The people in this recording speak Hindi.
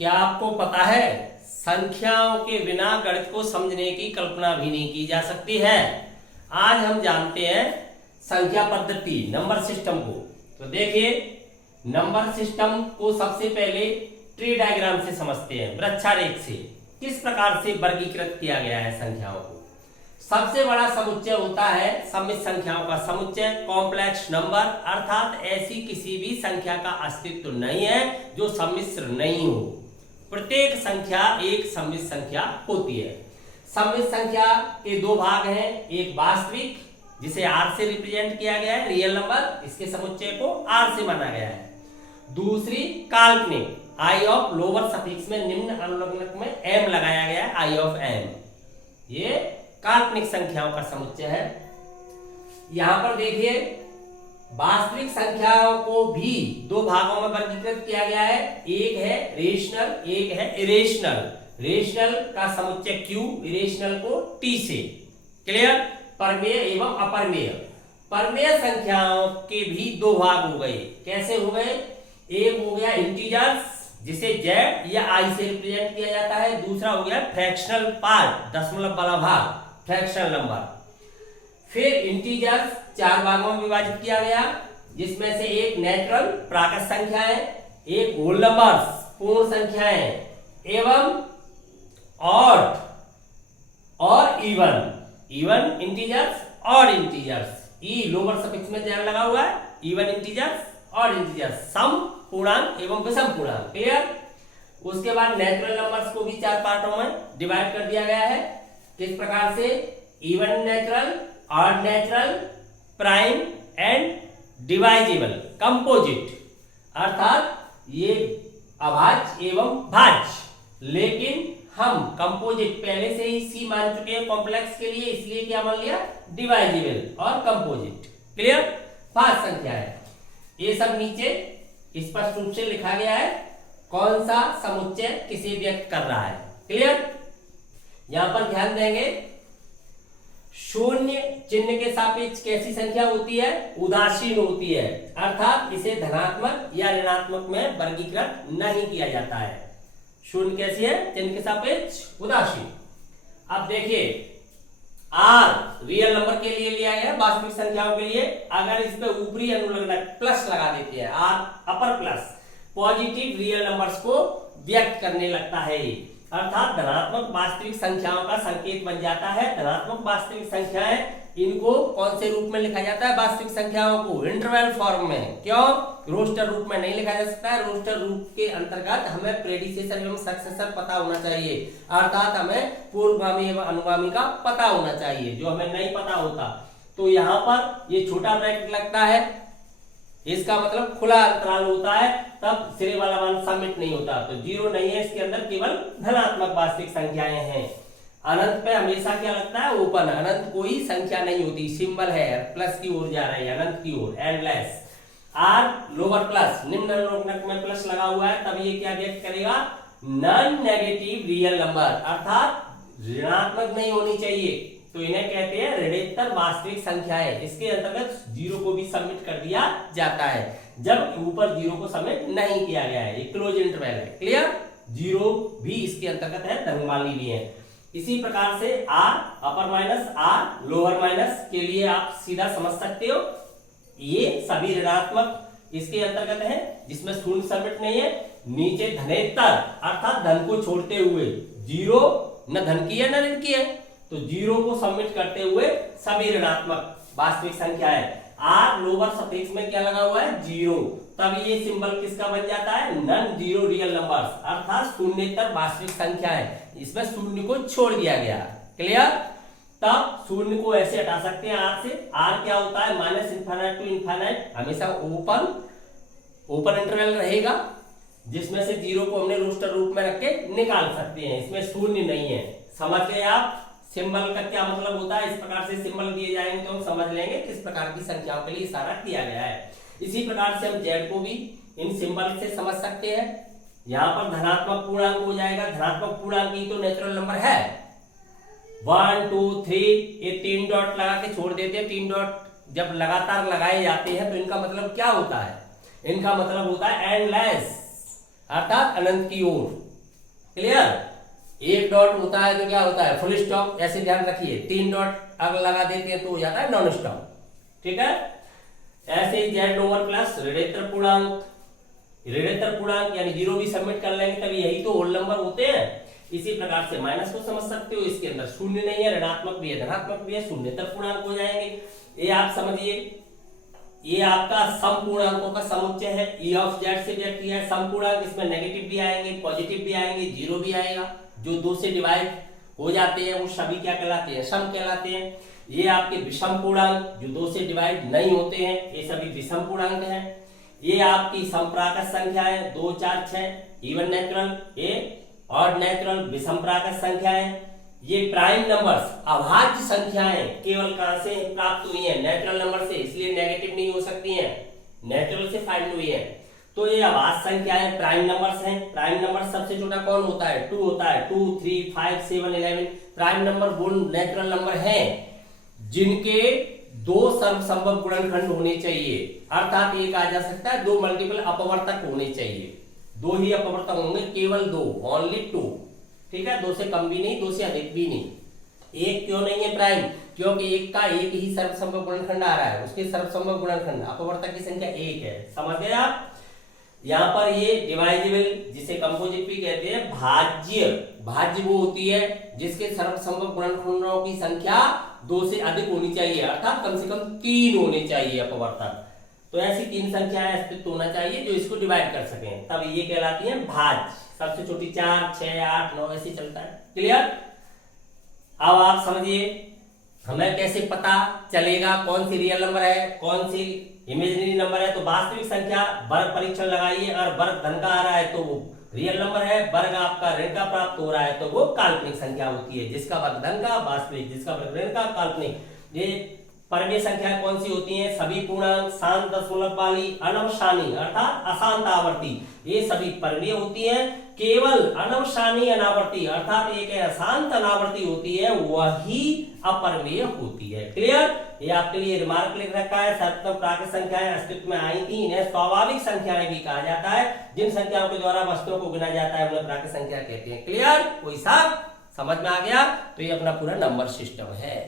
क्या आपको पता है संख्याओं के बिना गणित को समझने की कल्पना भी नहीं की जा सकती है। आज हम जानते हैं संख्या पद्धति नंबर सिस्टम को। तो देखिए नंबर सिस्टम को सबसे पहले ट्री डायग्राम से समझते हैं, वृक्षारेख से किस प्रकार से वर्गीकृत किया गया है संख्याओं को। सबसे बड़ा समुच्चय होता है सम्मिश्र संख्याओं का समुच्चय, कॉम्प्लेक्स नंबर, अर्थात ऐसी किसी भी संख्या का अस्तित्व नहीं है जो सम्मिश्र नहीं हो। प्रत्येक संख्या एक सम्मिश्र संख्या होती है। सम्मिश्र संख्या के दो भाग हैं, एक वास्तविक जिसे R से रिप्रेजेंट किया गया है, रियल नंबर, इसके समुच्चय को R से माना गया है। दूसरी काल्पनिक, I ऑफ लोअर सफिक्स में निम्न अनुलग्नक में M लगाया गया है, I ऑफ M, ये काल्पनिक संख्याओं का समुच्चय है। यहां पर देखिए वास्तविक संख्याओं को भी दो भागों में वर्गीकृत किया गया है, एक है रेशनल, एक है इरेशनल। रेशनल का समुच्चय Q, इरेशनल को T से। क्लियर? परमेय एवं अपरमेय। परमेय संख्याओं के भी दो भाग हो गए। कैसे हो गए? एक हो गया इंटीजर्स जिसे Z या I से रिप्रेजेंट किया जाता है, दूसरा हो गया फ्रैक्शनल पार्ट, दशमलव वाला भाग, फ्रैक्शनल नंबर। फिर इंटीजर्स चार भागों में विभाजित किया गया, जिसमें से एक नेचुरल प्राकृत संख्याएं, एक होल नंबर्स पूर्ण संख्याएं, एवं ऑड और इवन इंटीजर्स, ऑड इंटीजर्स। ई लोअर सफिक्स में ध्यान लगा हुआ है, इवन इंटीजर्स, ऑड इंटीजर्स, सम पूर्णांक एवं विषम पूर्णांक। क्लियर? उसके बाद नेचुरल नंबर्स को भी चार पार्टों में डिवाइड कर दिया गया है। किस प्रकार से? Even natural, odd natural, prime and divisible, composite, अर्थात ये अभाज्य एवं भाज्य। लेकिन हम कंपोजिट पहले से ही सी मान चुके हैं कॉम्प्लेक्स के लिए, इसलिए क्या मान लिया? डिवाइजेबल और कंपोजिट। क्लियर? 5 संख्या है। ये सब नीचे स्पष्ट रूप से लिखा गया है कौन सा समुच्चय किसे व्यक्त कर रहा है। क्लियर? यहां पर ध्यान देंगे, शून्य चिन्ह के सापेक्ष कैसी संख्या होती है? उदासीन होती है, अर्थात इसे धनात्मक या ऋणात्मक में वर्गीकृत नहीं किया जाता है। शून्य कैसी है? चिन्ह के सापेक्ष उदासीन। अब देखिए R रियल नंबर के लिए लिया गया, वास्तविक संख्याओं के लिए अगर इस पे ऊपरी अनुलग्नक प्लस लगा देते हैं, R अपर प्लस, पॉजिटिव रियल नंबर्स को व्यक्त करने लगता है, अर्थात धनात्मक वास्तविक संख्याओं का संकेत बन जाता है। धनात्मक वास्तविक संख्याएं, इनको कौन से रूप में लिखा जाता है? वास्तविक संख्याओं को इंटरवल फॉर्म में। क्यों? रोस्टर रूप में नहीं लिखा जा सकता है। रोस्टर रूप के अंतर्गत हमें प्रेडिसेसर एवं सक्सेसर पता होना चाहिए, अर्थात हमें पूर्वगामी एवं अनुगामी का पता होना चाहिए, जो हमें नहीं पता होता। तो यहाँ पर ये छोटा ब्रैकेट लगता है, इसका मतलब खुला अंतराल होता है, तब सिरे वाला मान सबमिट नहीं होता। तो 0 नहीं है, इसके अंदर केवल धनात्मक वास्तविक संख्याएं हैं। अनंत पे हमेशा क्या लगता है? ओपन। अनंत कोई संख्या नहीं होती, सिंबल है, प्लस की ओर जा रहा है, अनंत की ओर, एंडलेस। R लोअर प्लस, निम्न अनुलग्नक में प्लस लगा हुआ है, तब ये क्या व्यक्त करेगा? नॉन नेगेटिव रियल नंबर, अर्थात ऋणात्मक नहीं होनी चाहिए, तो इन्हें कहते हैं ऋणोत्तर वास्तविक संख्याएं। इसके अंतर्गत 0 को भी सबमिट कर दिया जाता है जब ऊपर 0 को सबमिट नहीं किया गया है, एक क्लोज इंटरवल है। क्लियर? 0 भी इसके अंतर्गत है, धनवाली भी है। इसी प्रकार से R अपर माइनस, R लोअर माइनस के लिए आप सीधा समझ सकते हो, ये सभी ऋणात्मक इसके अंतर्गत है, जिसमें शून्य सबमिट नहीं है। नीचे धनेतर, अर्थात धन को छोड़ते हुए, 0 न धन की है न ऋण की है, तो 0 को सबमिट करते हुए सभी ऋणात्मक वास्तविक संख्या है। R लोअर सफिक्स में क्या लगा हुआ है? 0, तब ये सिंबल किसका बन जाता है? नॉन जीरो रियल नंबर्स, अर्थात शून्येतर वास्तविक संख्या है, इसमें शून्य को छोड़ दिया गया। क्लियर? तब शून्य को ऐसे हटा सकते हैं R से। R क्या होता है? माइनस इनफाइनाइट टू इनफाइनाइट, हमेशा ओपन इंटरवल रहेगा, जिसमें से 0 को हमने रोस्टर रूप में रख के निकाल सकते हैं, इसमें शून्य नहीं है। समझ गए आप सिंबल का क्या मतलब होता है? इस प्रकार से सिंबल दिए जाएंगे तो हम समझ लेंगे किस प्रकार की संख्याओं के लिए इशारा किया गया है। इसी प्रकार से हम Z को भी इन सिंबल से समझ सकते हैं। यहाँ पर धनात्मक पूर्णांक हो जाएगा, धनात्मक पूर्णांक ही तो नेचुरल नंबर है। 1 2 3 ये 3 डॉट लगा के छोड़ देते हैं। 3 डॉट जब लगातार लगाए जाते हैं तो इनका मतलब क्या होता है? इनका मतलब होता है एंडलेस, अर्थात अनंत की ओर। क्लियर। एक डॉट होता है तो क्या होता है, फुल स्टॉप, ऐसे ध्यान रखिए। 3 डॉट अगर लगा देते हैं तो हो जाता है नॉन स्टॉप, ठीक है। ऐसे ही जेड ओवर प्लस ऋणात्मक पूर्णांक, ऋणात्मक पूर्णांक यानी 0 भी सबमिट कर लेंगे तभी यही तो होल नंबर होते हैं। इसी प्रकार से माइनस को समझ सकते हो, इसके अंदर शून्य नहीं है, ऋणात्मक भी है धनात्मक भी है, शून्यतर पूर्णांक हो जाएंगे। ये आप समझिए, ये आपका समपूर्णांकों का समुच्चय है। ई ऑफ जेड से व्यक्त किया है समपूर्णांक, इसमें नेगेटिव भी आएंगे, पॉजिटिव भी आएंगे, जीरो भी आएगा। जो 2 से डिवाइड हो जाते हैं वो सभी क्या कहलाते हैं, सम कहलाते हैं। ये आपके विषम पूर्णांक जो 2 से डिवाइड नहीं होते हैं, ये सभी विषम पूर्णांक हैं। ये आपकी संप्राकृत संख्याएं 2 4 6 इवन नेचुरल, ये ऑड नेचुरल विषम प्राकृत संख्याएं। ये प्राइम नंबर्स अभाज्य संख्याएं केवल कहां से प्राप्त हुई हैं, नेचुरल नंबर से, इसलिए नेगेटिव नहीं हो सकती हैं, नेचुरल से फाइंड हुई है। तो ये अभाज्य संख्याएं प्राइम नंबर्स हैं। प्राइम नंबर सबसे छोटा कौन होता है, 2 होता है। 2 3 5 7 11 प्राइम नंबर वो नेचुरल नंबर हैं जिनके 2 सर्वसंभव गुणनखंड होने चाहिए, अर्थात ये कहा जा सकता है 2 मल्टीपल अपवर्तक होने चाहिए। 2 ही अपवर्तक होंगे, केवल 2, ओनली 2, ठीक है। 2 से कम भी नहीं, 2 से अधिक भी नहीं। एक क्यों नहीं है प्राइम, क्योंकि एक का एक ही सर्वसंभव गुणनखंड आ रहा है, उसके सर्वसंभव गुणनखंड अपवर्तक की संख्या 1 है, समझ गए आप। यहाँ पर ये डिवाइजिबल जिसे कंपोजिट भी कहते हैं, भाज्य वो होती है जिसके सर्वसंभव गुणनखंडों की संख्या 2 से अधिक होनी चाहिए, अर्थात कम से कम 3 होने चाहिए अपवर्तक। तो ऐसी 3 संख्याएं अस्तित्व होना चाहिए जो इसको डिवाइड कर सकें, तब ये कहलाती है भाज्य। सबसे छोटी 4 6 8 9 ऐसे चलता है, क्लियर। अब आप समझिए हमें कैसे पता चलेगा कौन सी रियल नंबर है कौन सी इमेजिनरी नंबर है। तो वास्तविक संख्या वर्ग परीक्षण लगाइए, अगर वर्ग धन का आ रहा है तो वो रियल नंबर है, वर्ग आपका ऋण का प्राप्त हो रहा है तो वो काल्पनिक संख्या होती है। जिसका वर्ग धन का वास्तविक, जिसका वर्ग ऋण का काल्पनिक। ये परमीय संख्याएं कौन सी होती हैं, सभी पूर्णांक शांत दशमलव वाली अनवसानी अर्थात अशांत आवर्ती, ये सभी परमीय होती हैं। केवल अनवसानी अनावर्ती अर्थात एक अशांत अनावर्ती होती है, वही अपरमेय होती है, क्लियर। ये आपके लिए रिमार्क लिख रखा है। सर्वप्रथम प्राकृत संख्याएं अस्तित्व में आई थी, इन्हें स्वाभाविक संख्याएं भी कहा जाता है। जिन संख्याओं के द्वारा वस्तुओं को गिना जाता है उन्हें प्राकृत संख्या कहते हैं, क्लियर। कोई सा समझ में आ गया। तो ये अपना पूरा नंबर सिस्टम है।